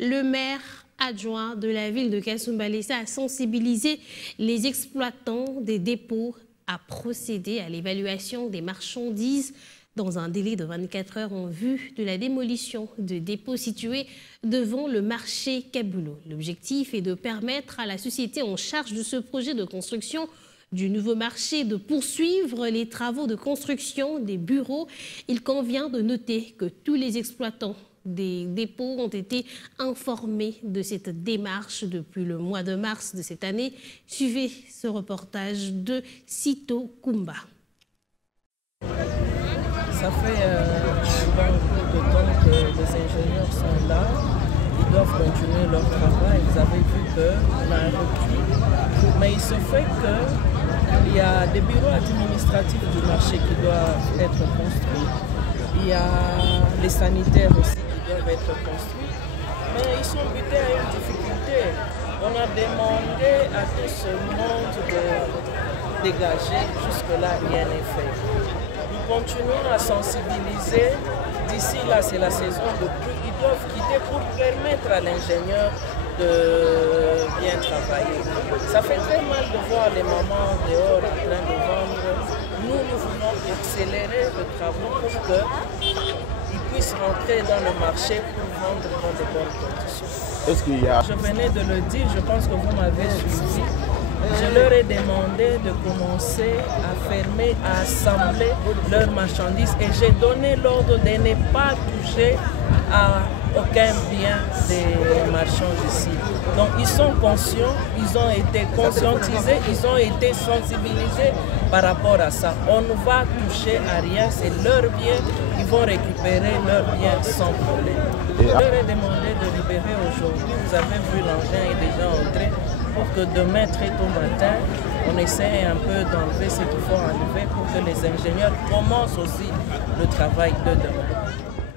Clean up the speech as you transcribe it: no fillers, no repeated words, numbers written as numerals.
Le maire adjoint de la ville de Kasumbalesa a sensibilisé les exploitants des dépôts à procéder à l'évaluation des marchandises dans un délai de 24 heures en vue de la démolition de dépôts situés devant le marché Kabulo. L'objectif est de permettre à la société en charge de ce projet de construction du nouveau marché de poursuivre les travaux de construction des bureaux. Il convient de noter que tous les exploitants des dépôts ont été informés de cette démarche depuis le mois de mars de cette année. Suivez ce reportage de Sito Kumba. Ça fait un bon bout de temps que les ingénieurs sont là. Ils doivent continuer leur travail. Vous avez vu qu'on a un recul. Mais il se fait qu'il y a des bureaux administratifs du marché qui doivent être construits. Il y a les sanitaires aussi qui doivent être construits. Mais ils sont butés à une difficulté. On a demandé à tout ce monde de dégager. Jusque-là, rien n'est fait. Nous continuons à sensibiliser. D'ici là, c'est la saison de pluie. Ils doivent quitter pour permettre à l'ingénieur de bien travailler. Ça fait très mal de voir les mamans dehors en train de vendre. Nous voulons accélérer le travail pour qu'ils puissent rentrer dans le marché pour vendre dans de bonnes conditions. Je venais de le dire, je pense que vous m'avez suivi. Je leur ai demandé de commencer à fermer, à assembler leurs marchandises et j'ai donné l'ordre de ne pas toucher à aucun bien des marchands ici. Donc ils sont conscients, ils ont été conscientisés, ils ont été sensibilisés par rapport à ça. On ne va toucher à rien, c'est leur bien, ils vont récupérer leur bien sans problème. Je leur ai demandé de libérer aujourd'hui, vous avez vu l'engin est déjà entré, pour que demain très tôt matin, on essaie un peu d'enlever ce qu'il faut enlever pour que les ingénieurs commencent aussi le travail de demain.